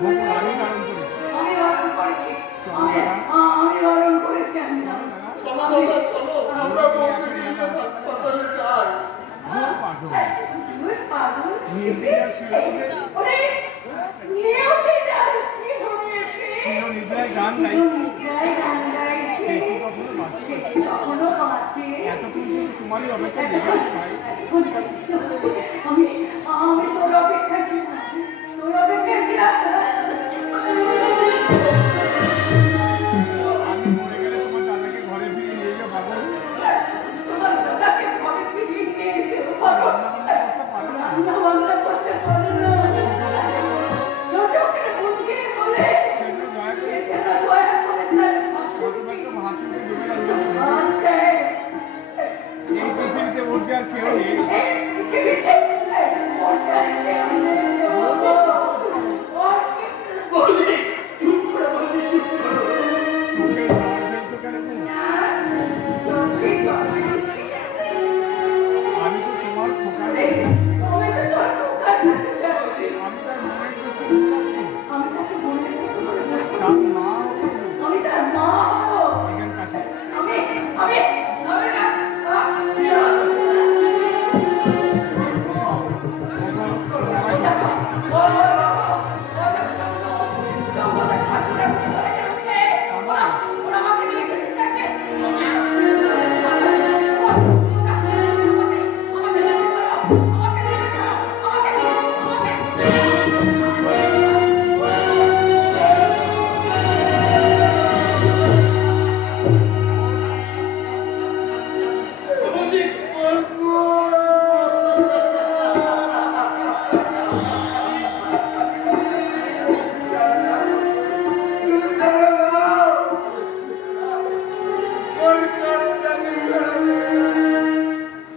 বকুল আমি বারণ করেছি। আমি বারণ করেছি। চলো দাদা। আমি বারণ করেছি। আমি চলো দাদা। চলো দাদা, চলো আমরা বউকে নিয়ে হাসপাতালে যাই। দূর পাগল। দূর পাগল। নির্বিকার শিরোমণি ওরে নিয়তি যাচ্ছি ঘুরে এসে। চিরনিদ্রায় গান গাইছি। চিরনিদ্রায় গান গাইছি। সে কি কখনো বাঁচে? সে কি কখনো বাঁচে? এতক্ষণ শুধু তোমারই অপেক্ষায় দেখে আছি ভাই। আমি আমি তোর অপেক্ষায় ছিলাম। তোর অপেক্ষায় ছিলাম। আমি মরে গেলে তোমার দাদাকে ঘরে ফিরিয়ে নিয়ে যাও পাগল। তোমার দাদাকে ঘরে ফিরিয়ে নিয়ে যেতে পারো। রান্না বান্না করতে পারো না। রান্না বান্না করতে পারো না। ছোট করে বুঝিয়ে বলে সেজন্য দয়া করে সেজন্য দয়া করে তার ছোটবেলাকে ভাসুকে দেবে না লোক। ভাবতে এই পৃথিবীতে ওর যে আর কেউ নেই। এই পৃথিবীতে ওর ছাড়া কেউ নেই গো। ওর কিন্তু বলি চুপ করে, বলি চুপ করো। চোখে জল ফেলছো কেন গো? না চোখে জল পড়ছে। আমি তো তোমার খোকা আমি তো তোর খোকার কাছে যাচ্ছি। আমি তার মনের দুঃখ বুঝাচ্ছি। আমি তাকে মনে রেখেছি বলে বুঝতে তার পারছি। মা আমি তার মা হবো। এখান কাছে আমি আমি আমি না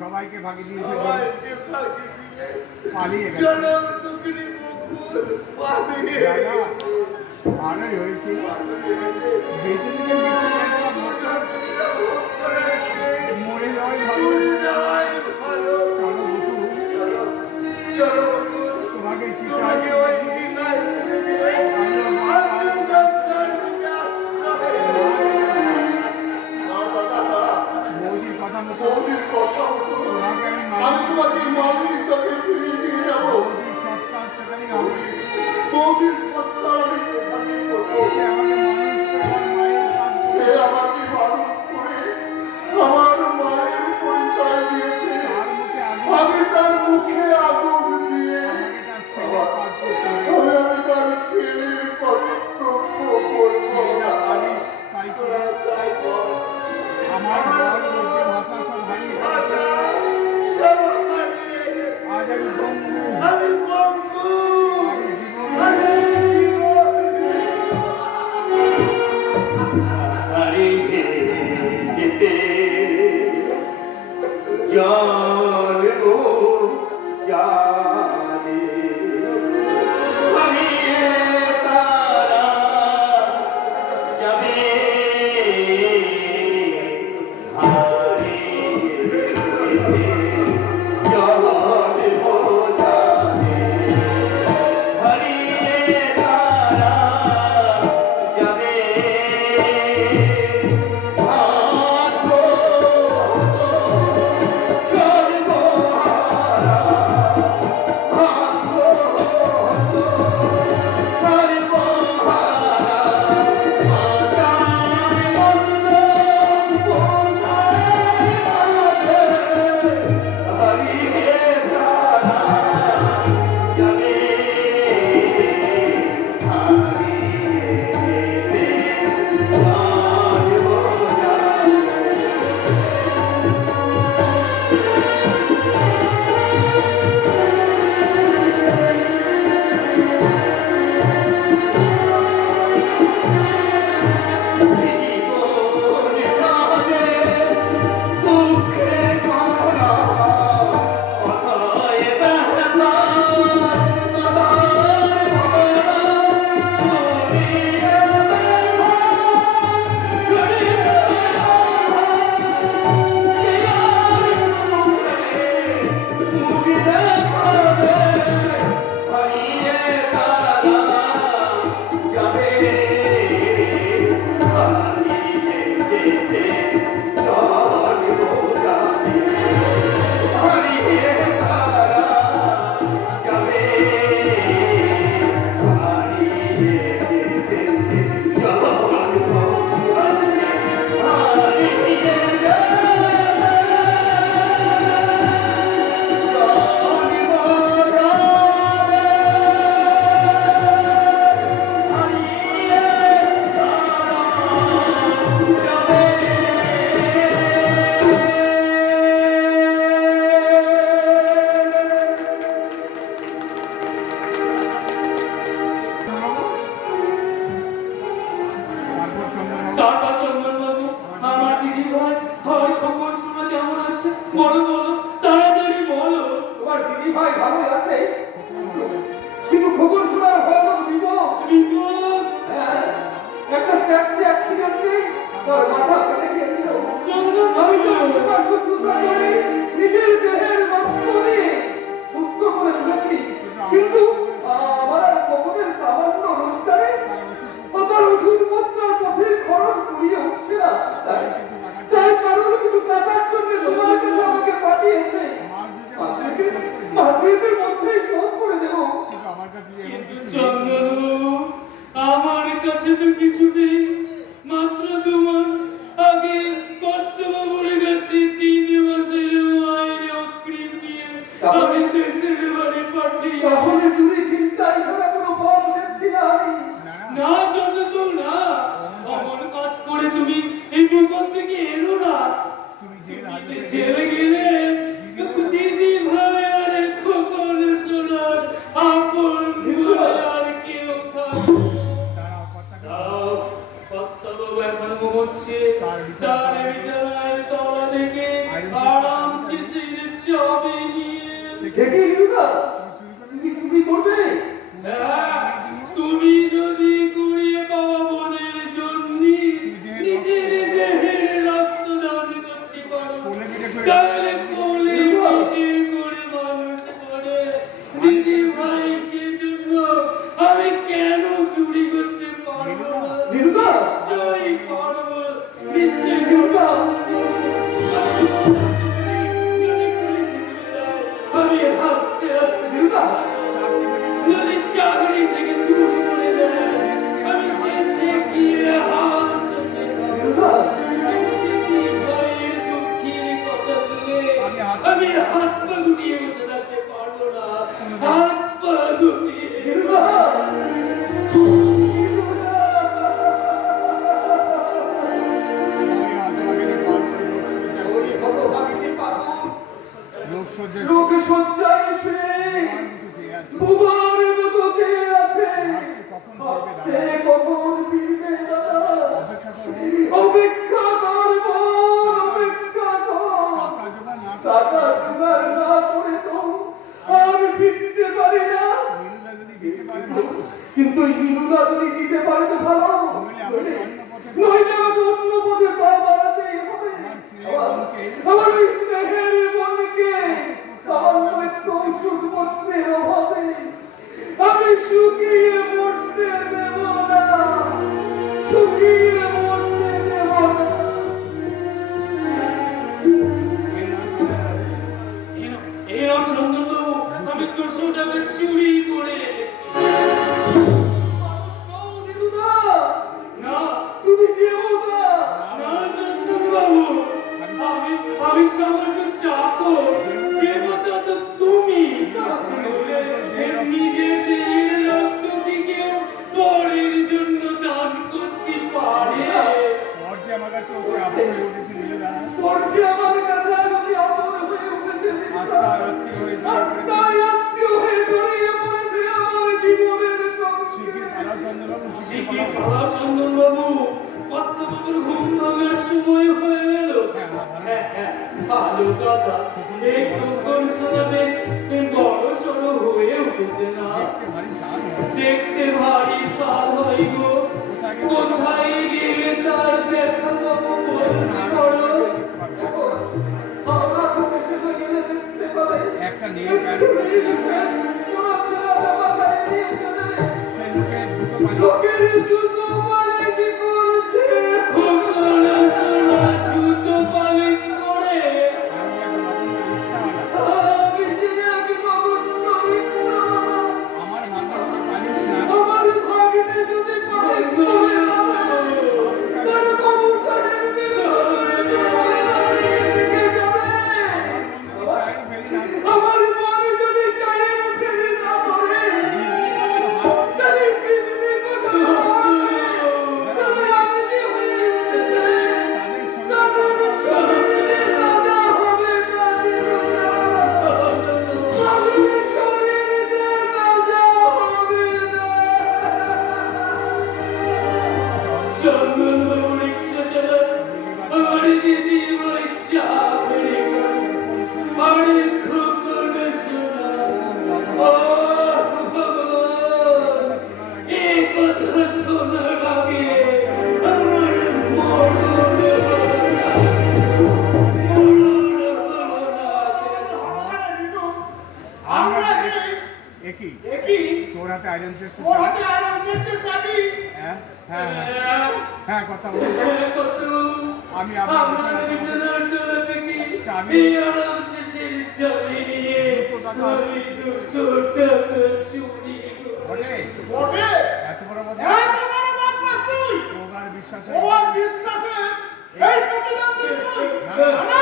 সবাইকে ভাগে দিয়েছে সবাইকে ফাঁকি দিয়ে পালিয়ে গেছে। জনম দুঃখিনী বকুল পালিয়ে দাদা ভালোই হয়েছে। বেঁচে থেকে মরে যাওয়াই ভালো। চলো বকুল, তোমাকে শিখাই বৌদির কথা মতো তোমাকে আমি আমি তোমাকে মামুনি চোখে ফিরিয়ে নিয়ে যাবো। বৌদির সত্তার সেখানেই হবে। বৌদির সত্তা আমি সেখানেই করবো। সে আমাকে মানুষ করে আমার মায়ের কাছে সে আমাকে মানুষ করে আমার মায়ের পরিচয় দিয়েছে। তার মুখে আগুন, আমি তার মুখে আগুন দিয়ে আমাকে তার ছেলের পাত করতে হবে। আমি তার ছেলের কর্তব্য করবো। তুই যা পারিস তাই করে। তাই কর। আমার বল বলতে ভাষা সব হারিয়ে ভাষা গেছে। সব হারিয়ে গেছে। আজ আমি বঙ্গু, আমি বঙ্গু, আমি জীবন আজ আমি জীবন হারিয়ে যেতে জানবো জানে হারিয়ে তারা যাবে হারিয়ে যেতে জানবো জানে হারিয়ে তারা যাবে খবর শোনার ভয়ানক বিপদ। বিপদ হ্যাঁ, একটা ট্যাক্সি অ্যাক্সিডেন্টে তার মাথা ফেটে গিয়েছিল। চন্দন আমি বাবু তার সেবা শুশ্রূষা করে নিজের দেহের রক্ত দিয়ে সুস্থ করে তুলেছি, কিন্তু আমার আর খবরের সামান্য রোজগারে আমার ওষুধপত্রের পথের খরচ কুড়িয়ে উঠছে না। তাই কারণ কিছু টাকার জন্য তোমার কাছে আমাকে পাঠিয়েছে। মাদ্রিদের মধ্যেই শোধ করে দেবো। আমার কাছে কিন্তু চন্দন বাবু আমার কাছে তো কিছু নেই, মাত্র 2 মাস আগে কর্তবাবুর কাছে 3 মাসের মাইনে অগ্রিম দিয়ে আমি দেশের বাড়ি পাঠিয়ে তাহলে চুরি চিন্তাই ছাড়া কোনো পথ দেখছি না আমি। না চন্দন বাবু না, অমন কাজ করে তুমি এই বিপদ থেকে এলো না। তুমি তুমি জেলে গেলে দিদি ভাই আর খোকন সোনার আপন বলে আর কেউ থাকে কর্তাবাবু এখন ঘুমোচ্ছে, তার বিছানায় তলা থেকে আরাম চেষের চাবি নিয়ে। দেখে নিরুদা, তুমি চুরি করবে? হ্যাঁ, তুমি যদি কুড়িয়ে পাওয়া বোনের জন্য নিজের দেহের রক্ত দান করতে পারো, তাহলে কোলে পিঠে করে মানুষ করে দিদি ভাইকে জন্য আমি কেন চুরি করতে পারবো না? নিরুদা, নিশ্চয়ই পারবো, নিশ্চয়ই পারবো। যদি পুলিশে তুলে দেয়, আমি হাসতে হাসতে নিরুদা, যদি চাকরি থেকে দূর করে দেয়, আমি দেশে গিয়ে হাল চষে খাবো। দিদি ভাইয়ের দুঃখের কথা শুনে আমি হাত পা গুটিয়ে বসে থাকতে পারবো না, হাত পা গুটিয়ে। নিরুদা, ওই হতভাগিনী পাগল লোকসজ্জায় শুয়ে বুবার মতো চেয়ে আছে। ভাবছে কখন ফিরবে দাদা। অপেক্ষা করব, অপেক্ষা কর। টাকা জোগাড় না করে তো আমি ফিরতে পারি না। কিন্তু এই নিরুদা যদি দিতে পারে তো ভালো, নইলে আমাকে অন্য পথে পা বাড়াতেই হবে। আমার ওই স্নেহের মনকে সামান্য একটু ওষুধপত্রের অভাবে আমি শুকিয়ে মরতে দেব না, শুকিয়ে মরতে দেব না। এই চন্দন বাবু, আমি 200 টাকা চুরি করে এনেছি। মানুষ নও নিরুদা, না তুমি দেবতা। না চন্দন বাবু, আমি সামান্য চাকর, দেবতা তো তুমি। নিজের দেহের রক্ত দিকেও পরের জন্য দান করতে পারে। আমার কাছে ওকে আপন হয়ে উঠেছে নিরুদা। পড়ছে আমার কাছে যদি আপন হয়ে উঠেছে নিরুদা। আত্মায় আত্মীয় হয়ে জড়িয়ে পড়েছে আমার জীবনের সঙ্গে। শিখি পালা চন্দন বাবু, কর্তবাবুর ঘুম ভাঙার সময় হয়ে গেল। ভালো কথা, এই খোকন সোনা বেশ বড় সড়ো হয়ে উঠেছে না? দেখতে ভারী স্বাদ হয় গো। কোথায় গেলে তার দেখা পাবো বলতে পারো? আমরা অফিসে গেলে দেখতে পাবে একটা নীল একটু নীল প্যান্ট পরা ছেলে জামা গায়ে নিয়ে চলে। লোকের জুতো পালিশ করছে। খোকন সোনা জুতো পালিশ করে। আমি যে এক নগণ্য রিক্সাওয়ালা। আমার ভাগ্নে যদি পালিশ করে না দেয়, তার বাবু সাহেবদের ঘরে জমায় না থেকে যাবে। আমার মন যদি চায়ের ফেলে না পড়ে, তাহলে বিজলি কোথায় হবে? একই একই তোর হাতে আয়রন চেস্ট ওর হাতে আর অঞ্চলের চাবি হ্যাঁ হ্যাঁ হ্যাঁ হ্যাঁ কথা বল আমি আমার বিছানার তলা থেকে চাবি এই আরাম শেষের চাবি নিয়ে 200 টাকা। আমি 200 টাকা চুরি বটে বটে এত বড় কথা এত বড় বদমাস তুই প্রগাঢ় বিশ্বাসে ওর বিশ্বাসে এই প্রতিদান দিবি তুই না, না না।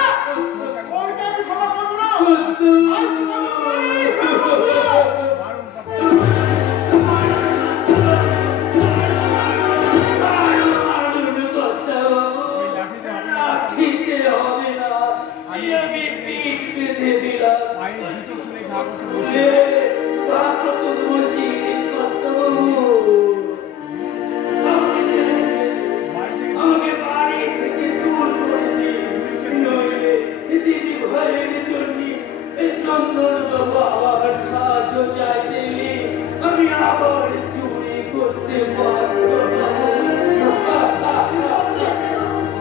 ওরকে আমি ক্ষমা করবো না কত আজ তোমাকে মারি দারুণ কথা ওই লাঠিতে হবে না ঠিকই হবে না আমি পিঠ বেঁধে দিলাম পায়ে জুতো খুলে ঘা করতে তুলে কত বসিয়ে কত বাবু আমাকে ছেড়ে দিলে বাড়ি থেকে আমাকে বাড়ি থেকে দূর করে দিন নইলে দিদি ভাইয়ের জন্য এই চন্দন বাবু আবার সাহায্য চাইতে এলে আমি আবার চুরি করতে বাধ্য হবো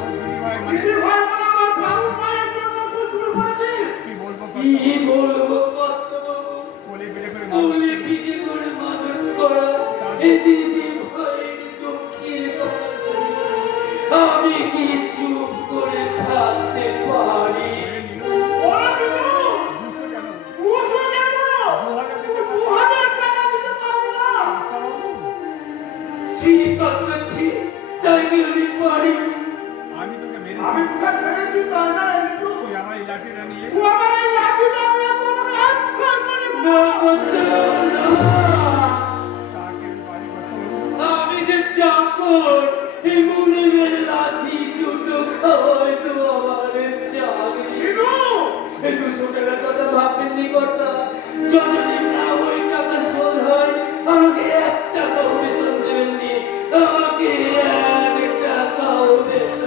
দিদি ভাই মানে দিদি ভাই বলে আমার কারুর মায়ের জন্য তুই চুরি করেছিস কি বলবো কি বলবো কত বাবু কোলে বেড়ে করে কোলে পিঠে করে মানুষ করা এ দিদি ভাইয়ের দুঃখের কথা শুনে আমি কি চুপ করে থাকতে পারি ওরা কিন্তু 200 কেন 200 কেন তুই 2000 টাকা দিতে পারবি না আচ্ছা বাবু ছি করছি তাই কি আমি পারি আমি তোকে আমি মেরেছি তোকে মেরেছি তাই না কিন্তু তুই আমার এই লাঠিটা নিয়ে তুই আমার এই লাঠিটা নিয়ে তোমাকে আচ্ছা করে না করতে পারবো না তাকে আমি বাড়ি করতে বলবো আমি যে চাকর এই মুনিমের লাঠি চুটো খাওয়াই তো আমার চাকরি কিন্তু এই 200 টাকার কথা ভাববেননি কর্তা যতদিন না ওই টাকা শোধ হয় আমাকে 1 টাকাও বেতন দেবেননি আমাকে 1 টাকাও বেতন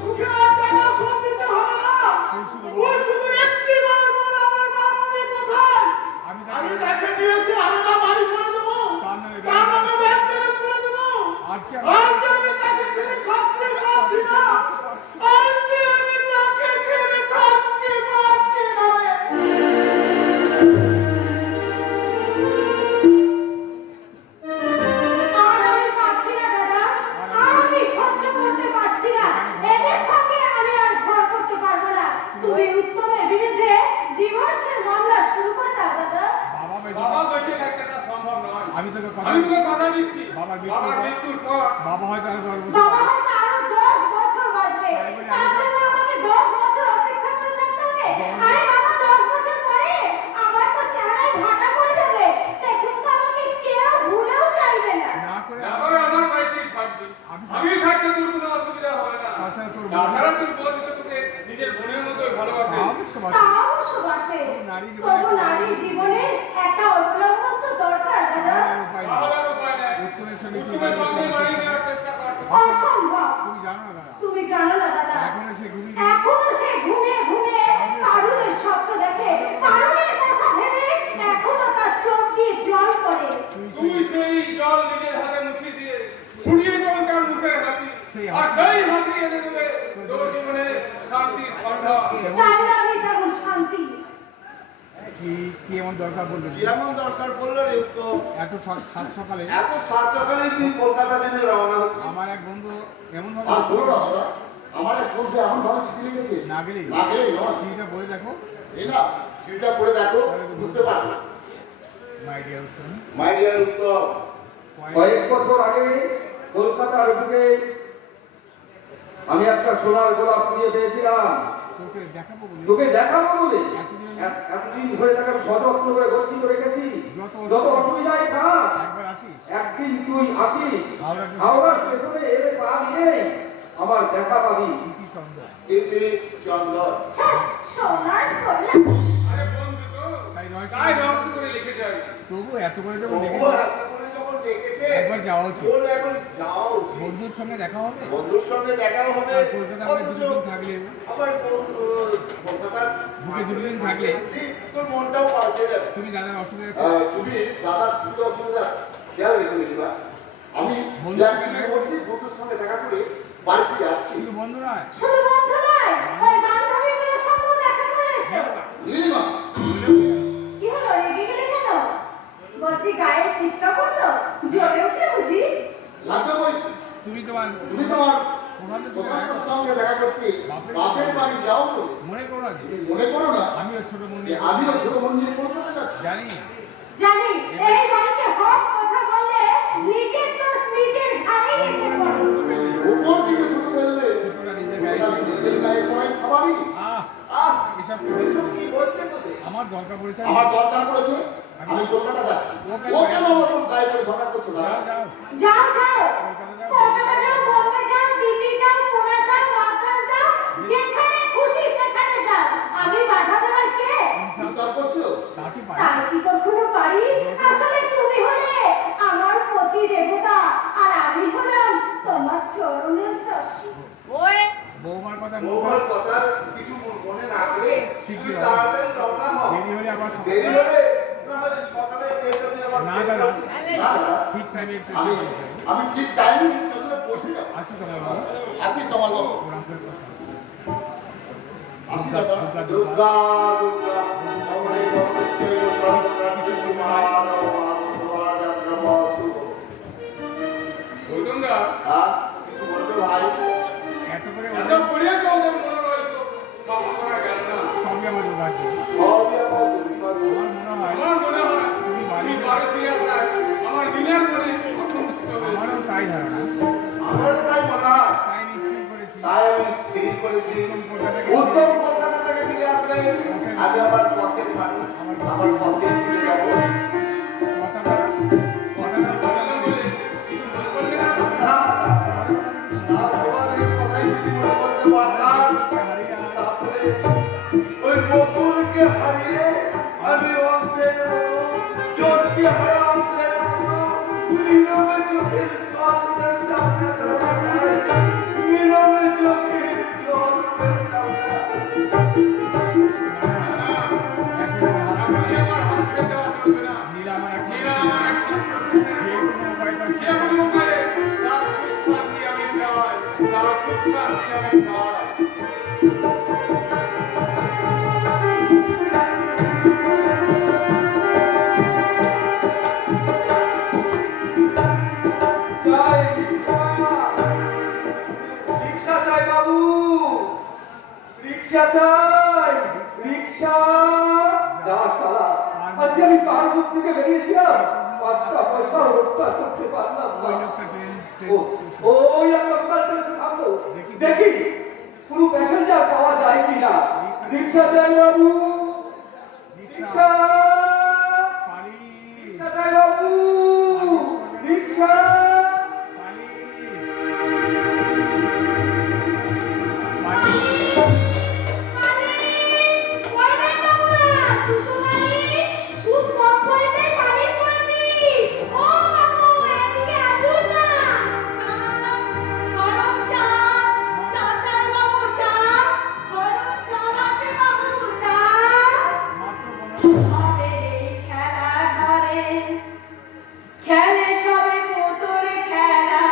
তোকে আর টাকা শোধ দিতে হবে না তুই শুধু একটিবার বল আমার মামুনি কোথায় আমি আমি তাকে তাকে নিয়ে এসে আলাদা বাড়ি করে দেবো তার নামে তার নামে ব্যাংক ব্যালেন্স করে দেবো আচ্ছা আর যে আমি তাকে ছেড়ে থাকতে পারছি না আর যে আমি তাকে ছেড়ে থাকতে পারছি না আর আমি পারছি না দাদা, আর আমি সহ্য করতে পারছি না। এদের সঙ্গে আমি আর ঘর করতে পারবো না। তুমি উত্তমের বিরুদ্ধে ডিভোর্সের মামলা শুরু করে দাও দাদা। বাবা বাবা বেঁচে বেঁচে থাকতে তার সম্ভব নয়। আমি তোকে কথা আমি তোকে কথা দিচ্ছি বাবার বাবার মৃত্যুর পর বাবা হয়তো আরো 10 বছর বাবা হয়তো আরো 10 বছর বাঁচবে। তার জন্য আমাকে 10 বছর অপেক্ষা করে থাকতে হবে। আরে বাবা 10 বছর পরে আমার তো চেহারায় ভাটা পড়ে যাবে। তখন তো আমাকে কেউ ভুলেও চাইবে না। না করে তারপরে আমার বাড়িতেই থাকবি। আমি থাকতে তোর কোনো অসুবিধা হবে না। তাছাড়া তোর বোন- তাছাড়া তোর বোন তো তোকে নিজের বোনের মতোই ভালোবাসে। অবশ্য তা বাচ্চা অবশ্য বাসে। নারী জীবনে তবু নারীর জীবনে একটা অবলম্বন তো দরকার দাদা। আর উপায় নেই তাহলে আর উপায় নেই। উত্তরের সঙ্গে তুই উত্তমের বাড়ি সঙ্গে চলে বাড়ি যেতে নেওয়ার চেষ্টা কর। অসম্ভব। তুমি জানো না দাদা তুমি জানো না দাদা, এখনো সে ঘুমিয়ে এখনো সে ঘুমিয়ে ঘুমিয়ে তারুণের স্বপ্ন দেখে। তারুণের কথা ভেবে এখনো তার চোখ দিয়ে জল পড়ে। তুই সেই জল নিজের হাতে মুছিয়ে দিয়ে ফুটিয়ে দেবো তার মুখের হাসি। সেই আর হাসি। সেই হাসি এনে দেবে তোর জীবনে শান্তি সন্ধ্যা। চাই না আমি তেমন শান্তি। কি কি এমন দরকার বললো কি এমন দরকার পড়লো রে উত্তম এত সাত সকালে এত সাত সকালে তুই কলকাতা জেনে রওনা হচ্ছিস আমার এক বন্ধু এমন ভাবে আর বলো না দাদা আমার এক বন্ধু এমন ভাবে চিঠি লিখেছে না গেলে না গেলেই নয় চিঠিটা বলে দেখো এই না চিঠিটা পড়ে দেখো বুঝতে পারবে my dear Uttam my dear উত্তম কয়েক বছর আগে কলকাতার বুকে আমি একটা সোনার গোলাপ খুঁজে পেয়েছিলাম তোকে দেখাবো বলে তোকে দেখাবো বলে এতদিন এতদিন ধরে তাকে আমি সযত্ন করে গচ্ছিত রেখেছি যত যত অসুবিধাই থাক একবার আসিস একদিন তুই আসিস হাওড়া স্টেশন। হাওড়া স্টেশনে এলে পা দিলেই আমার দেখা পাবি ইতি চন্দন এতে চন্দন হ্যাঁ, সোনার গোলাপ। আরে বন্ধু তো তাই নয় তাই রহস্য করে লিখে যাই। তবু এত করে যখন তবুও দেখে এত করে যখন ডেকেছে একবার যাওয়া উচিত। ওর এখন যাওয়া উচিত বন্ধুর সঙ্গে দেখা হবে বন্ধুর সঙ্গে দেখাও হবে আর কলকাতা আমরা অথচ দুদিন থাকলে আবার কলকাতার বুকে দুদিন থাকলে তোর মনটাও পাল্টে যাবে তুমি দাদার অসুবিধা তুমি দাদার সুবিধা অসুবিধা খেয়াল রেখে নিবা আমি বন্ধুর সঙ্গে একদিনের দেখা- মধ্যে বন্ধুর সঙ্গে দেখা করে বাড়ি ফিরে আসছি শুধু বন্ধু নয় শুধু বন্ধু নয়, ওই বাংলা তুমি তোমার প্রধানের প্রশান্তর সঙ্গে দেখা করতে বাপের বাড়ি যাও তো মনে করো না যে তুমি মনে করো না আমিও ছোট যে মন্দির আমিও ছোট মন্দিরে কলকাতা যাচ্ছি জানি জানি এই বাড়িতে হক কথা বললে নিজের দোষ নিজের ঘাড়ে এসে পড়ে। উপর দিকে দুটো বললে ছোটরা নিজের ওটা গায়ে নিজের গায়ে পড়াই স্বাভাবিক আহ আহ এসব এসব কি বলছে তোদের আমার দরকার পড়েছে আমার দরকার পড়েছে আমি কলকাতা যাচ্ছি ও কেন ওরকম গায়ে পড়ে ঝগড়া করছো দাদা যাও যাও যাও যাও কলকাতা যাও কলকাতা যাও, বোম্বে যাও, দিল্লি যাও, পুনে যাও, মাদ্রাজ যাও, যেখানে খুশি সেখানে যাও। আমি বাধা দেওয়ার কে? বিচার করছো তা কি পারি তাই কি কখনো পারি? আসলে তুমি হলে আমার পতি দেবতা আর আমি হলাম তোমার চরণের দাসী। বৌমার কথা বৌমার কথা কিছু মনে না করে শিগগির তুই তাড়াতাড়ি রওনা হও দেরি হলে আবার দেরি হলে না হলে সকালে স্টেশনে আবার না দাদা না দাদা ঠিক টাইমে আমি আমি ঠিক টাইমে স্টেশনে পৌঁছে যাব আসি তোমার বাবু আসি তোমার বাবু প্রণাম করে কথা আসি দাদা দুর্গা দুর্গা নমঃ নমস্তে সর্বপ্রকার গৌতম দা হ্যাঁ কিছু বলবে ভাই এত করে এত পড়িয়ে তো ওদের মনে রইতো ক্ষমা করা গেল না সবই আমার দুর্ভাগ্য সবই আমার দুর্ভাগ্য আমার মনে হয় আমার মনে হয় তুমি বাড়ি ফিরে আসায় আমার দিনের মনে অসন্তুষ্ট হয়েছে আমারও তাই ধারণা আমারও তাই মনে হয় তাই নিশ্চয় করেছি তাই আমি স্থির করেছি কলকাতাকে উত্তম কলকাতা থেকে ফিরে আসলে আমি আমার পথের মানুষ আমার পথে ফিরে যাব কথাটা কথাটা বললাম বলে কিছু মনে করলে না তোমার এই কথাই যদি মনে করতে পারতাম তাহলে ওই নতুনকে হারিয়ে আমি অন্ধের মতো চোখকে হারা অন্ধের মতো নীরবে চোখের জল ফেলতাম না তোমার ভাই। নীরবে চোখের জল ফেলতাম না এখনই আমার হাত ছেড়ে দেওয়া চলবে না নীলা আমার নীলা আমার একমাত্র সন্তান। যে কোনো উপায়টা যে কোনো উপায়ে তার সুখ শান্তি আমি চাই তার সুখ শান্তি আমি চাই চাই রিক্সা রিক্সা চাই বাবু রিক্সা চাই রিক্সা যা শালা আজকে আমি কার মুখ থেকে বেরিয়েছিলাম 5টা পয়সা রোজগার করতে পারলাম না ওই লোকটা ট্রেন ওই একটা লোকাল ট্রেনে থামলো দেখি পুরো প্যাসেঞ্জার পাওয়া যায় কিনা রিক্সা চাই বাবু রিক্সা পারি রিক্সা চাই বাবু রিক্সা পারি খেলে সবে পুতুল খেলা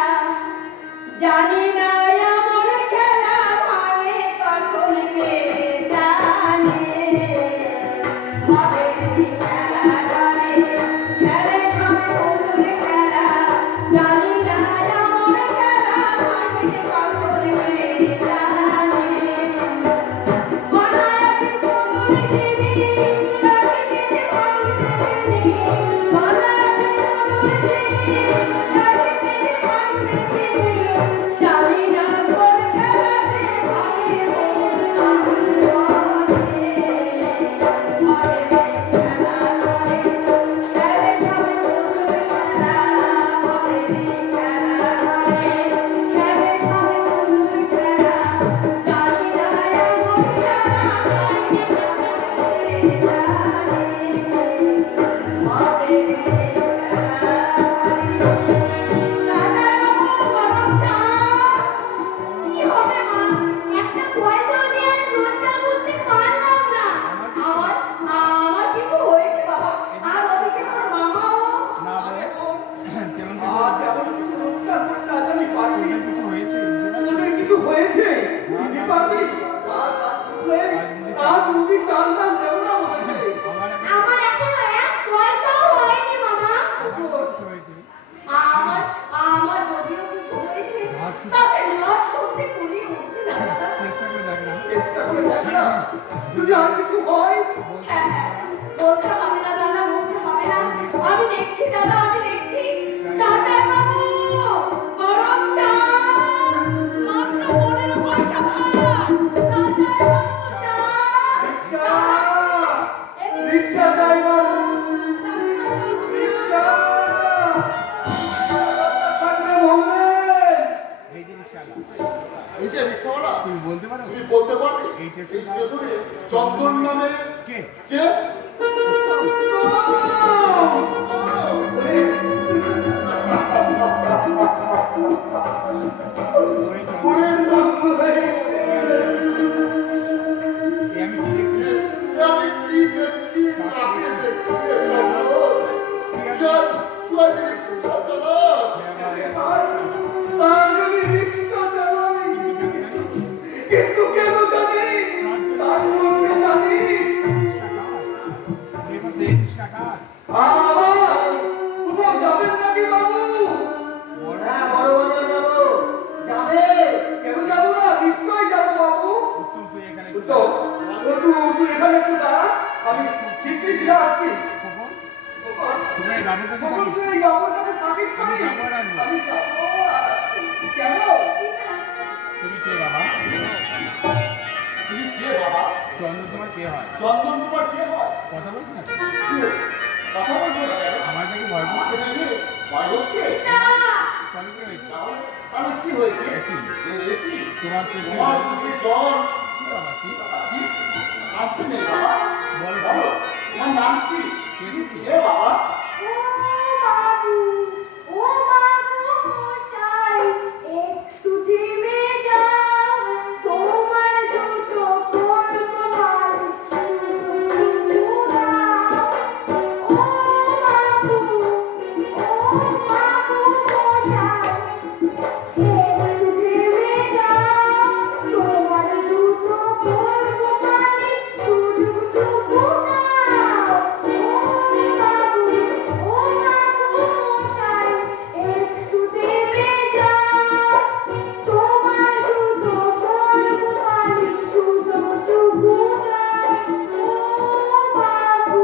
জানি না এমন খেলা ভাঙে কখন কে জানে ভাবে তুই খেলা করে খেলে সবে পুতুল খেলা জানি না এমন খেলা ভাঙে কখন কে জানে বানায় আছে পুতুল চিনি রাখি দিতে ভাঙতে চিনি বানায় আছে পুতুল চিনি রাখি দিতে ভাঙতে চিনি জানি না কোন খেলাতে ভাগে মন ভাবে খেলা করে খেলে সবে পুতুল খেলা ভাবে খেলা করে খেলে সবে পুতুল খেলা জানি না এমন খেলা ভাগে ভাবে না বলে তেমন আর তেমন কিছু রোজগার করতে আজ আমি পারিনি কিছু হয়েছে তোদের কিছু হয়েছে দিতে পারবি আজ উনি চাল দাম দেবো না বলেছে আমার একটা আমার এখনো এক পয়সাও হয়নি বাবা কিছু হয়েছে আমার যদিও কিছু হয়েছে যদি আর কিছু হয় হ্যাঁ, হ্যাঁ, বলতে হবে না দাদা, বলতে হবে না। আমি দেখছি দাদা, আমি দেখছি। চা চাই বাবু, গরম চা, মাত্র 15 পয়সা ভার। চা চাই বাবু, চা। রিক্সা এদিকে রিক্সা চাই বাবু চা চাই বাবু, রিক্সা থাকলে বলবেন। এই জিনিসটা এই যে রিক্সাওয়ালা, তুমি বলতে পারো তুমি বলতে পারবে এই এই স্টেশনে স্টেশনে চন্দন নামে কে? কে? ওরে ওরে চন্দ্রে, আমি কি দেখছি? আমি কি দেখছি? কাকে দেখছি রে চন্দন? তুই আজ রিক্সা চালাস? আজ আমি রিক্সা চালাই, কিন্তু কেন জানিস? তার সঙ্গে জানিস এবার 23 টাকা আবার কোথাও যাবেন নাকি বাবু? হ্যাঁ, বড় বাজার যাবো। যাবে? কেন যাবো না? নিশ্চয়ই যাবো বাবু। উত্তম তুই এখানে তো তুই এখানে একটু দাঁড়া, আমি শীঘ্রই ফিরে আসছি। খবর খোকা, তোমরা এই বাবুর কাছে খবর থাকিস? তুই এই বাবুর কাছে থাকিস আমি নাকি? যাবো আর আসবো। আমি যাবো আর আসবো। কেন? তুমি কে বাবা? তুমি কে বাবা? চন্দ্র তোমার কে হয়? চন্দন তোমার কে হয়? কথা বলছি না? কথা বলছো না কেন? আমার দেখে ভয় পাচ্ছ? আমাকে দেখে ভয় হচ্ছে? তাহলে কি হয়েছে? তাহলে কি হয়েছে? একই। এ কি? তোমার চোখে তোমার চোখে জল। ছি বাবা, ছি। ছি? নাম কি নেই বাবা? বলো। বলো, তোমার নাম কি? কে তুমি? কে বাবা? ও বাবু, ও বাবু মশাই, একটু থেমে যাও, তোমার জুতো পরবো মানুষ, শুধু দাও। ও বাবু, ও বাবু মশাই, একটু থেমে যাও, তোমার জুতো পরবো মানুষ, শুধু দাও। ও বাবু মশাই, একটু থেমে যাও, তোমার জুতো পরবো মালিশ, শুধু দাও। ও বাবু।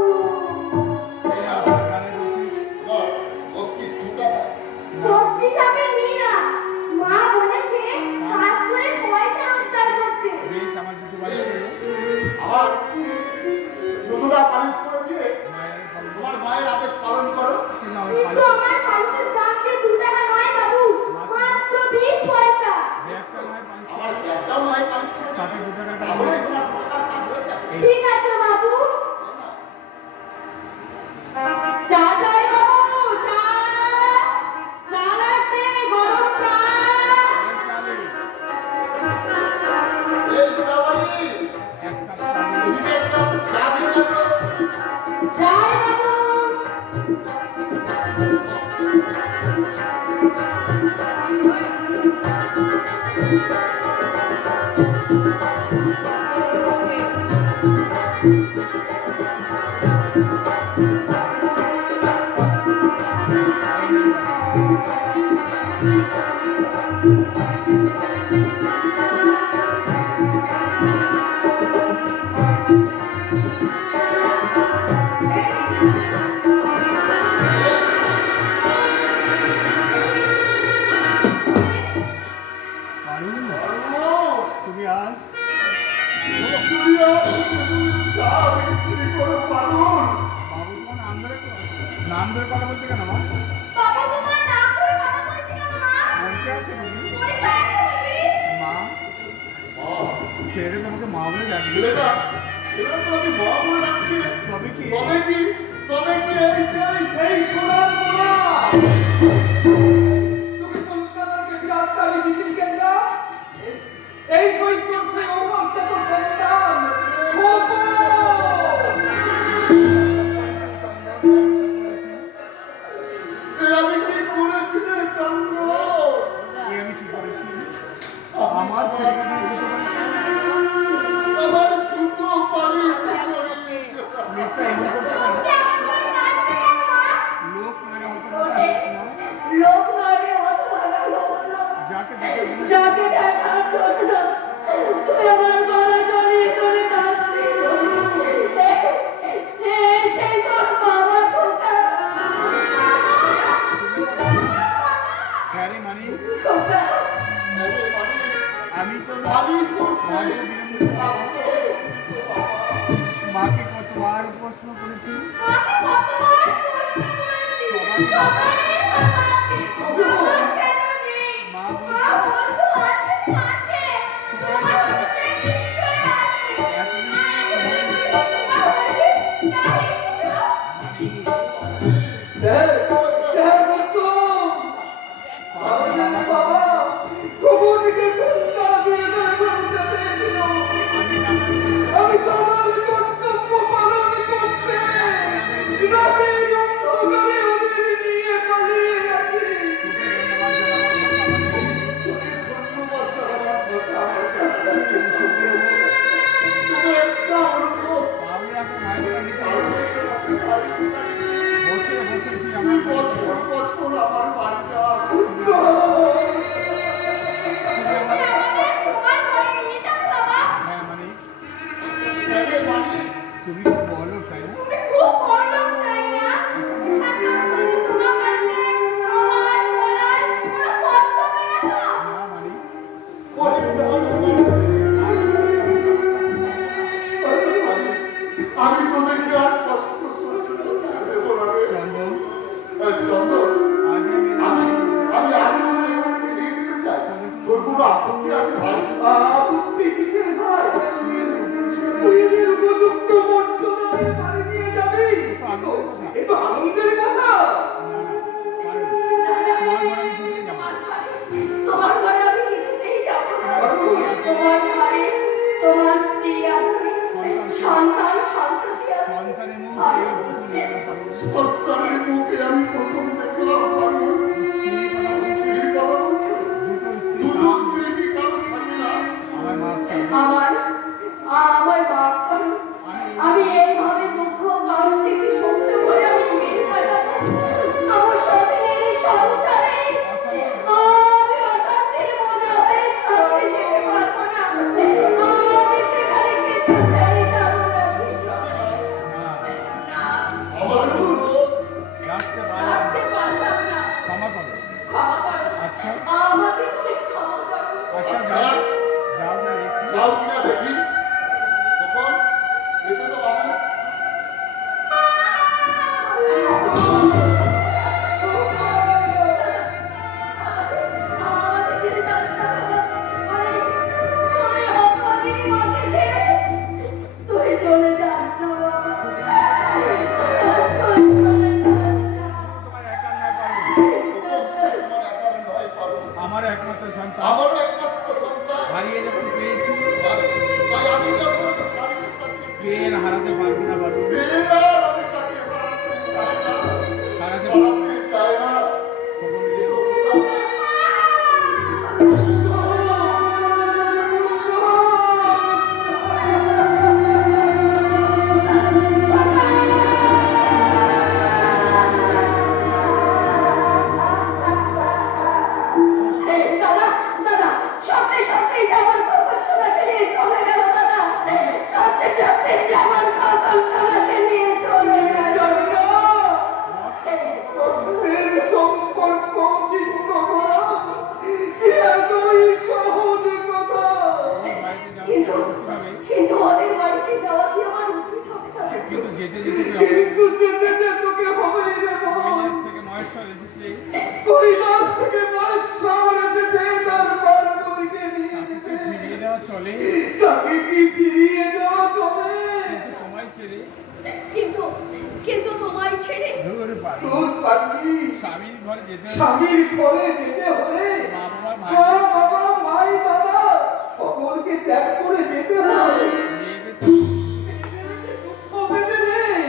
এই নাও, কানে বলছিস? বল, বলছিস 2 টাকা? বকশিস আমি নিই না, মা বলেছে কাজ করে পয়সা রোজগার করতে। বেশ, আমার জুতো বাড়ি করে দে। আবার জুতোটা পালিশ করে দিয়ে মায়ের ফল দে। তোমার মায়ের আদেশ পালন করো। কিন্তু আমার কিন্তু পালিশ- আমার পালিশের দাম যে 2 টাকা নয় বাবু, মাত্র 20 পয়সা। ব্যাগটা নয় পালিশ আমার করে। একটাও নয় পালিশ করে দাও। তাতে 2 টাকার কাজ তাহলে হবে। তোমার 2 টাকার কাজ হয়ে যাবে। এই ঠিক আছে বাবু। তাই না? চা চাই বাবু, চা। চা লাগবে, গরম চা। এই চালে এই চাওয়ালি, এক কাপ চা দিন। তুমি একটা চা দিন না তো? চাই বাবু। পারুল, তুমি আজ তুমি আর চা বিক্রি করো পারুন। বাবু তোমার নাম ধরে কথা বলছে কেন মা? বাবু তোমার নাম ধরে কথা বলছি কেন মা? পরিচয় আছে বুঝি? পরিচয় আছে বুঝি? মা, মা, ছেলে তোমাকে মা বলে ডাকবে। ছেলেটা তোমাকে মা বলে ডাকছে। তবে কি? তবে কি এই সোনার গোলা, তুমি কলকাতাকে বিরাট আমি চিঠি লিখেছিলাম। এই সই করছে অমর্ত্য সন্তান খোকন। আমি কি করেছি রে চন্দ্র? এ আমি কি করেছি? আমার ছেলেকে দিয়ে জুতো বানিয়েছে। আমার জুতো পালিশ করিস। লোকটা এমন করছে কেন? কেমন করে কাঁদছে কেন মা? লোক মানে হতে পারে না। লোক নয় রে, হতভাগা লোক নয়। যাকে দেখে বলেছে, যাকে দেখার জন্য তুই আমার গলা ধরে আমি তোমার কর্তব্য পালন করতে রাতের অন্ধকারে ওদের নিয়ে পালিয়ে আসি। ধন্যবাদ জানাবার ভাষা আমার জানা নেই। তবে একটা অনুরোধ, তুই বছর বছর আমার বাড়ি যাস। আরে মানে তুমি বলো তাই না? তুমি খুব বড় লোক, তাই না? তোমার বাড়িতে খাওয়ার পড়ার কোনো কষ্ট হবে না তো? না মানে আমি তোদেরকে আর কষ্ট সহ্য করতে দেবো না রে। চন্দন, চন্দন, আজ আমি আমি আজ নিয়ে যেতে চাই। তোর কোনো আপত্তি আছে ভাই? আপত্তি কিসের ভাই? মেয়েদের উপযুক্ত মর্যাদায় বাড়ি নিয়ে যাবি? এ তো আনন্দের কথা। তোমার ঘরে আমি কিছুতেই যাব না। তোমার ঘরে তোমার স্ত্রী আছে, সন্তান সন্ততি আছে। সন্তানের মুখে সন্তানের মুখে আমি প্রথম দেখলাম পাগল। স্ত্রীর কথা বলছো? দুটো স্ত্রী কি কারো থাকে না? আমার মাফ করো। আমায় মাফ করো। আমি এইভাবে দুঃখ কষ্ট থেকে সহ্য করে আমি দিন কাটাবো। আমার সতীনের এই সংসারে আমি অশান্তির বোঝা হয়ে থাকতে যেতে পারবো না। আমি সেখানে কিছুতেই যাবো না। না, আমার অনুরোধ, রাখতে রাখতে পারলাম না। ক্ষমা করো। ক্ষমা করো। আচ্ছা আমাকে তুমি ক্ষমা করো। আচ্ছা আচ্ছা। যাও না দেখছি। যাও কিনা দেখি। তখন এসো তো বাবু। আমাকে ছেড়ে যাস না বাবা। আমি হতভাগিনী মাকে ছেড়ে তুই চলে যাস না বাবা। তুই চলে যাস না। তোমার একার নয় পারো। তোমার একার নয় পারো। আমার একমাত্র সন্তান আমারও একমাত্র সন্তান। হারিয়ে যখন পেয়েছি তাই আমি যখন হারিয়ে থাকি, পেয়ে হারাতে পারবো না বাবু। বেড়ার আমি তাকে হারাতে চাই না। হারাতে হারাতে চাই না। দাদা, দাদা, সত্যি সত্যি যে আমার খবর সোনাকে নিয়ে চলে গেল দাদা। সত্যি সত্যি যে আমার খবর সোনাকে নিয়ে চলে গেল। জানি না, রক্তের সম্পর্ক ছিন্ন করা কি এতই সহজ কথা? কিন্তু কিন্তু ওদের বাড়িতে যাওয়া কি আমার উচিত হবে না? কিন্তু যেতে যেতে কিন্তু যেতে যে তোকে হবেই রে বোন। থেকে মহেশ্বর এসেছে কৈলাস থেকে মহেশ্বর এসেছে তার পার্বতীকে নিয়ে যেতে। ফিরিয়ে দেওয়া চলে তাকে কি ফিরিয়ে দেওয়া চলে? কিন্তু তোমায় ছেড়ে কিন্তু কিন্তু তোমায় ছেড়ে দূরে পারে তোর পারবি? স্বামীর ঘরে যেতে হলে স্বামীর ঘরে যেতে হলে মা বাবা মা ভাই বাবা ভাই দাদা সকলকে ত্যাগ করে যেতে হয়। মেয়েদের দুঃখ পেতে নেই।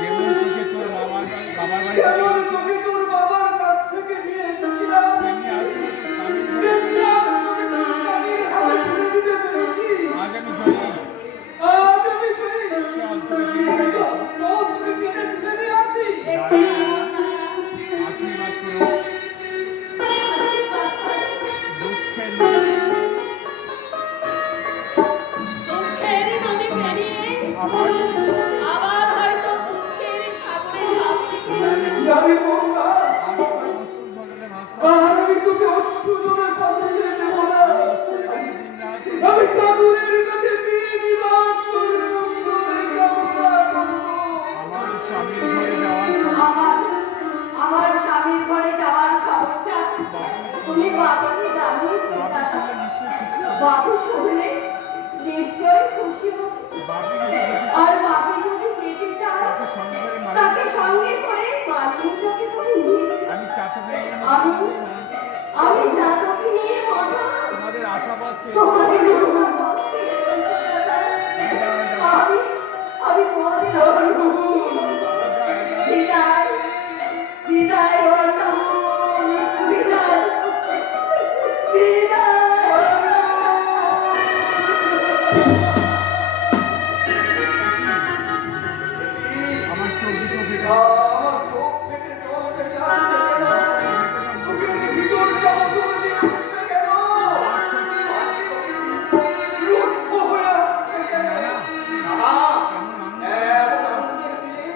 যেমন তোকে তোর বাবার বাড়ি যেমন তোকে তোর বাবার কাছ থেকে নিয়ে এসেছিলাম, তেমনি আজ তোকে স্বামীর ঘরে তেমনি আজ তোকে তোর স্বামীর হাতে তুলে দিতে পেরেছি। আজ আমি জয়ী আজ আমি জয়ী। চল তোকে ফিরিয়ে দিয়ে চল, চল, তোকে টেনে তুলে নিয়ে আসি। আশীর্বাদ করো দুঃখের খুশি হবে। বাপি যদি কিছু আর বাপি যদি যেতে চায় তাকে সঙ্গে করে মারা তাকে সঙ্গে করে মালিকাকে করে নিয়ে যেতে। আমি চাচকে আমি জাতকে নিয়ে কথা তোমাদের আশাবাদ চেয়ে তোমাদের আশা করছি। আমি তোমাদের আশা করছি। বিদায় বিদায় বিদায় বিদায়। আমার চোখ দুটো ফেটে আমার চোখ ফেটে জল বেরিয়ে আসছে কেন? বুকের ভিতরটা অচলে দিয়ে উঠছে কেন? রুদ্ধ হয়ে আসছে কেন? এমন আনন্দের দিনে